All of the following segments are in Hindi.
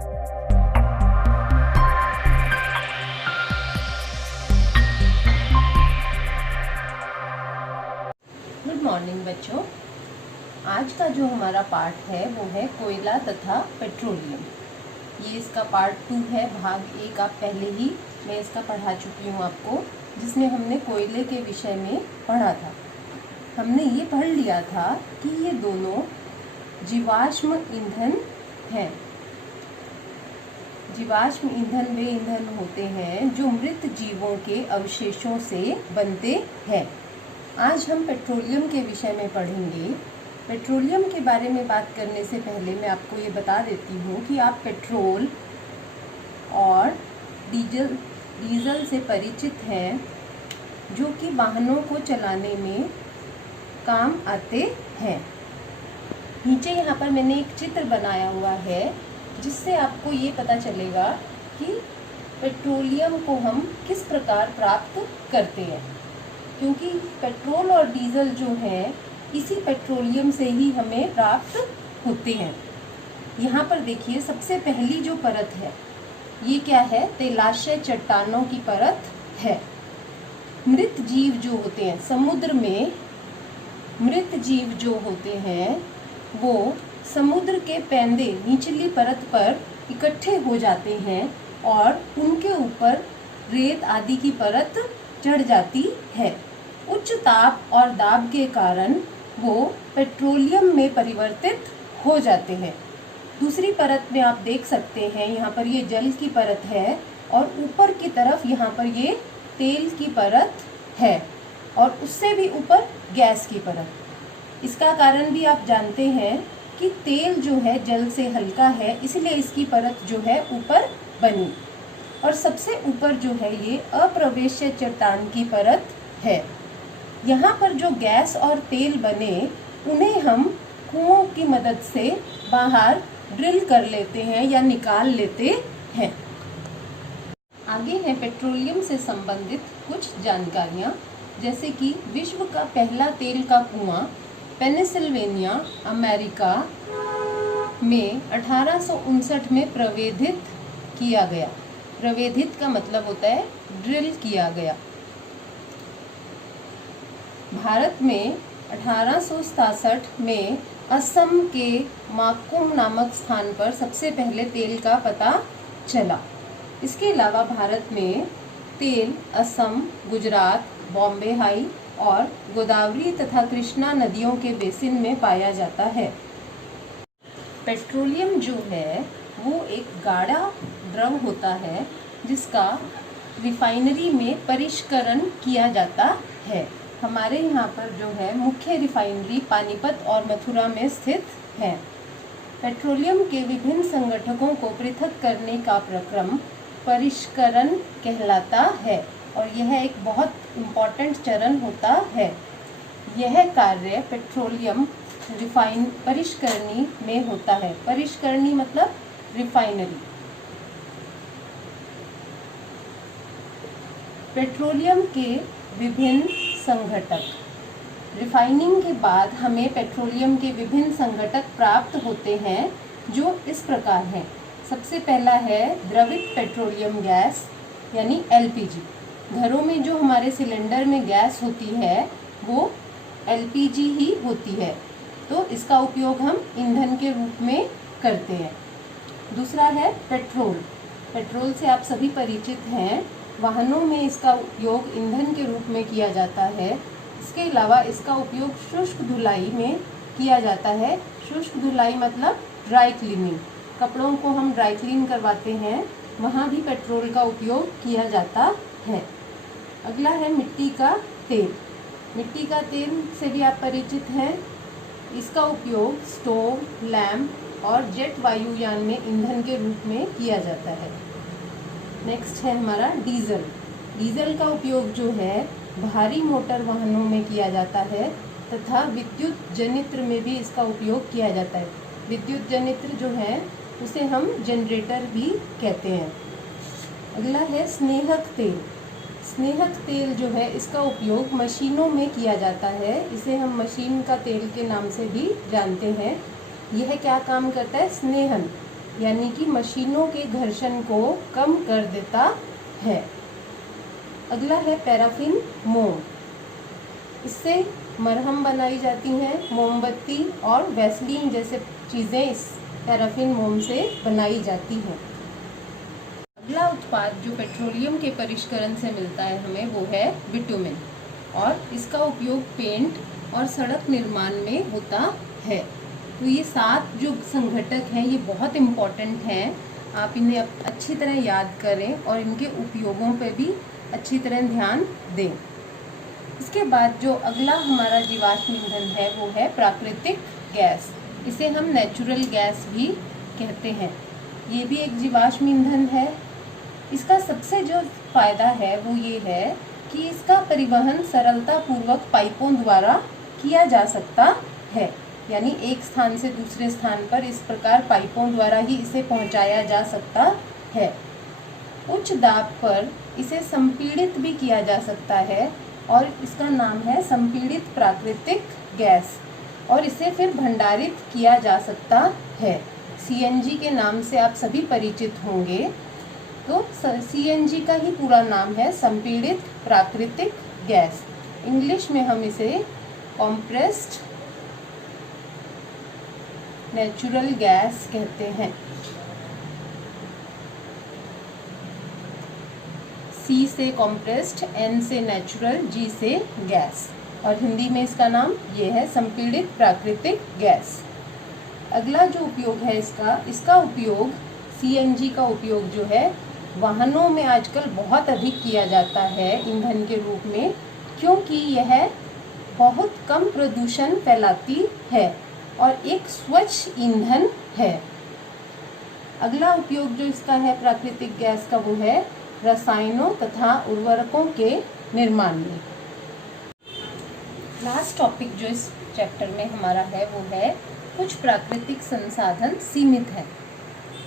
गुड मॉर्निंग बच्चों। आज का जो हमारा पार्ट है वो है कोयला तथा पेट्रोलियम। ये इसका पार्ट 2 है। भाग 1 आप पहले ही मैं इसका पढ़ा चुकी हूँ आपको, जिसमें हमने कोयले के विषय में पढ़ा था। हमने ये पढ़ लिया था कि ये दोनों जीवाश्म ईंधन हैं। जीवाश्म ईंधन वे ईंधन होते हैं जो मृत जीवों के अवशेषों से बनते हैं। आज हम पेट्रोलियम के विषय में पढ़ेंगे। पेट्रोलियम के बारे में बात करने से पहले मैं आपको ये बता देती हूँ कि आप पेट्रोल और डीजल से परिचित हैं, जो कि वाहनों को चलाने में काम आते हैं। नीचे यहाँ पर मैंने एक चित्र बनाया हुआ है, जिससे आपको ये पता चलेगा कि पेट्रोलियम को हम किस प्रकार प्राप्त करते हैं, क्योंकि पेट्रोल और डीजल जो है इसी पेट्रोलियम से ही हमें प्राप्त होते हैं। यहाँ पर देखिए, सबसे पहली जो परत है ये क्या है? तेलाशय चट्टानों की परत है। मृत जीव जो होते हैं समुद्र में, मृत जीव जो होते हैं वो समुद्र के पैंदे निचली परत पर इकट्ठे हो जाते हैं और उनके ऊपर रेत आदि की परत चढ़ जाती है। उच्च ताप और दाब के कारण वो पेट्रोलियम में परिवर्तित हो जाते हैं। दूसरी परत में आप देख सकते हैं, यहाँ पर ये जल की परत है और ऊपर की तरफ यहाँ पर ये तेल की परत है और उससे भी ऊपर गैस की परत। इसका कारण भी आप जानते हैं कि तेल जो है जल से हल्का है, इसलिए इसकी परत जो है ऊपर बनी। और सबसे ऊपर जो है ये अप्रवेश्य चट्टान की परत है। यहाँ पर जो गैस और तेल बने उन्हें हम कुओं की मदद से बाहर ड्रिल कर लेते हैं या निकाल लेते हैं। आगे है पेट्रोलियम से संबंधित कुछ जानकारियाँ, जैसे कि विश्व का पहला तेल का कुआं पेनिसिल्वेनिया, अमेरिका में 1859 में प्रवेधित किया गया। प्रवेधित का मतलब होता है ड्रिल किया गया। भारत में 1867 में असम के माकुम नामक स्थान पर सबसे पहले तेल का पता चला। इसके अलावा भारत में तेल असम, गुजरात, बॉम्बे हाई और गोदावरी तथा कृष्णा नदियों के बेसिन में पाया जाता है। पेट्रोलियम जो है वो एक गाढ़ा द्रव होता है, जिसका रिफाइनरी में परिष्करण किया जाता है। हमारे यहाँ पर जो है मुख्य रिफाइनरी पानीपत और मथुरा में स्थित है। पेट्रोलियम के विभिन्न संगठकों को पृथक करने का प्रक्रम परिष्करण कहलाता है और यह एक बहुत इम्पोर्टेंट चरण होता है। यह कार्य पेट्रोलियम परिष्करणी में होता है। परिष्करणी मतलब रिफाइनरी। पेट्रोलियम के विभिन्न संघटक। रिफाइनिंग के बाद हमें पेट्रोलियम के विभिन्न संघटक प्राप्त होते हैं, जो इस प्रकार हैं। सबसे पहला है द्रवित पेट्रोलियम गैस यानी एलपीजी। घरों में जो हमारे सिलेंडर में गैस होती है वो एलपीजी ही होती है, तो इसका उपयोग हम ईंधन के रूप में करते हैं। दूसरा है पेट्रोल। पेट्रोल से आप सभी परिचित हैं। वाहनों में इसका उपयोग ईंधन के रूप में किया जाता है। इसके अलावा इसका उपयोग शुष्क धुलाई में किया जाता है। शुष्क धुलाई मतलब ड्राई क्लीनिंग। कपड़ों को हम ड्राई क्लीन करवाते हैं, वहाँ भी पेट्रोल का उपयोग किया जाता है। अगला है मिट्टी का तेल। मिट्टी का तेल से भी आप परिचित हैं। इसका उपयोग स्टोव, लैंप और जेट वायुयान में ईंधन के रूप में किया जाता है। नेक्स्ट है हमारा डीजल। डीजल का उपयोग जो है भारी मोटर वाहनों में किया जाता है तथा विद्युत जनित्र में भी इसका उपयोग किया जाता है। विद्युत जनित्र जो है उसे हम जनरेटर भी कहते हैं। अगला है स्नेहक तेल। स्नेहक तेल जो है इसका उपयोग मशीनों में किया जाता है। इसे हम मशीन का तेल के नाम से भी जानते हैं। यह क्या काम करता है? स्नेहन। यानी कि मशीनों के घर्षण को कम कर देता है। अगला है पैराफिन मोम। इससे मरहम बनाई जाती हैं, मोमबत्ती और वैसलीन जैसे चीज़ें इस पैराफिन मोम से बनाई जाती हैं। अगला उत्पाद जो पेट्रोलियम के परिष्करण से मिलता है हमें, वो है बिटुमेन, और इसका उपयोग पेंट और सड़क निर्माण में होता है। तो ये 7 जो संघटक हैं ये बहुत इम्पॉर्टेंट हैं, आप इन्हें अच्छी तरह याद करें और इनके उपयोगों पर भी अच्छी तरह ध्यान दें। इसके बाद जो अगला हमारा जीवाश्म ईंधन है वो है प्राकृतिक गैस। इसे हम नेचुरल गैस भी कहते हैं। ये भी एक जीवाश्म ईंधन है। इसका सबसे जो फायदा है वो ये है कि इसका परिवहन सरलता पूर्वक पाइपों द्वारा किया जा सकता है, यानी एक स्थान से दूसरे स्थान पर इस प्रकार पाइपों द्वारा ही इसे पहुंचाया जा सकता है। उच्च दाब पर इसे संपीड़ित भी किया जा सकता है और इसका नाम है संपीड़ित प्राकृतिक गैस, और इसे फिर भंडारित किया जा सकता है। सीएनजी के नाम से आप सभी परिचित होंगे। तो सीएनजी का ही पूरा नाम है संपीड़ित प्राकृतिक गैस। इंग्लिश में हम इसे कॉम्प्रेस्ड नेचुरल गैस कहते हैं। C से कॉम्प्रेस्ड, N से नेचुरल, G से गैस, और हिंदी में इसका नाम ये है संपीड़ित प्राकृतिक गैस। अगला जो उपयोग है इसका उपयोग सीएनजी का उपयोग जो है वाहनों में आजकल बहुत अधिक किया जाता है ईंधन के रूप में, क्योंकि यह बहुत कम प्रदूषण फैलाती है और एक स्वच्छ ईंधन है। अगला उपयोग जो इसका है प्राकृतिक गैस का वो है रसायनों तथा उर्वरकों के निर्माण में। लास्ट टॉपिक जो इस चैप्टर में हमारा है वो है कुछ प्राकृतिक संसाधन सीमित है।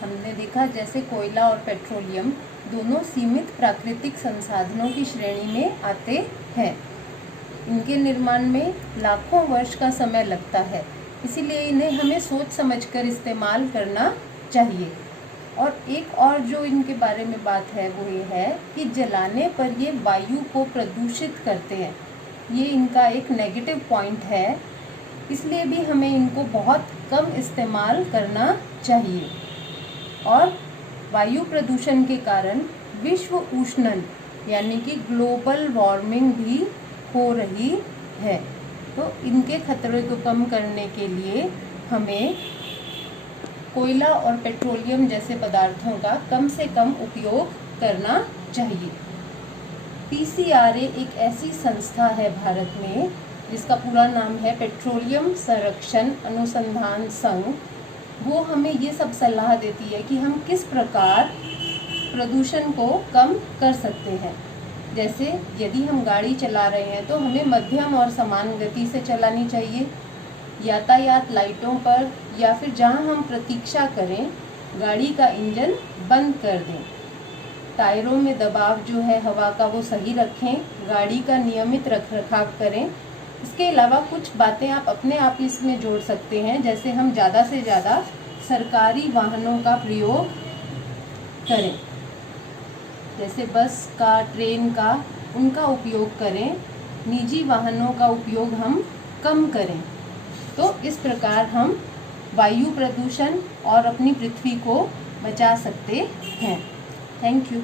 हमने देखा जैसे कोयला और पेट्रोलियम दोनों सीमित प्राकृतिक संसाधनों की श्रेणी में आते हैं। इनके निर्माण में लाखों वर्ष का समय लगता है, इसीलिए इन्हें हमें सोच समझकर इस्तेमाल करना चाहिए। और एक और जो इनके बारे में बात है वो ये है कि जलाने पर ये वायु को प्रदूषित करते हैं। ये इनका एक नेगेटिव पॉइंट है, इसलिए भी हमें इनको बहुत कम इस्तेमाल करना चाहिए। और वायु प्रदूषण के कारण विश्व उष्णन यानी कि ग्लोबल वार्मिंग भी हो रही है। तो इनके खतरे को कम करने के लिए हमें कोयला और पेट्रोलियम जैसे पदार्थों का कम से कम उपयोग करना चाहिए। पीसीआरए एक ऐसी संस्था है भारत में जिसका पूरा नाम है पेट्रोलियम संरक्षण अनुसंधान संघ। वो हमें ये सब सलाह देती है कि हम किस प्रकार प्रदूषण को कम कर सकते हैं। जैसे यदि हम गाड़ी चला रहे हैं तो हमें मध्यम और समान गति से चलानी चाहिए। यातायात लाइटों पर या फिर जहां हम प्रतीक्षा करें गाड़ी का इंजन बंद कर दें। टायरों में दबाव जो है हवा का वो सही रखें। गाड़ी का नियमित रखरखाव करें। इसके अलावा कुछ बातें आप अपने आप इसमें जोड़ सकते हैं, जैसे हम ज़्यादा से ज़्यादा सरकारी वाहनों का प्रयोग करें, जैसे बस का, ट्रेन का, उनका उपयोग करें। निजी वाहनों का उपयोग हम कम करें। तो इस प्रकार हम वायु प्रदूषण और अपनी पृथ्वी को बचा सकते हैं। Thank you.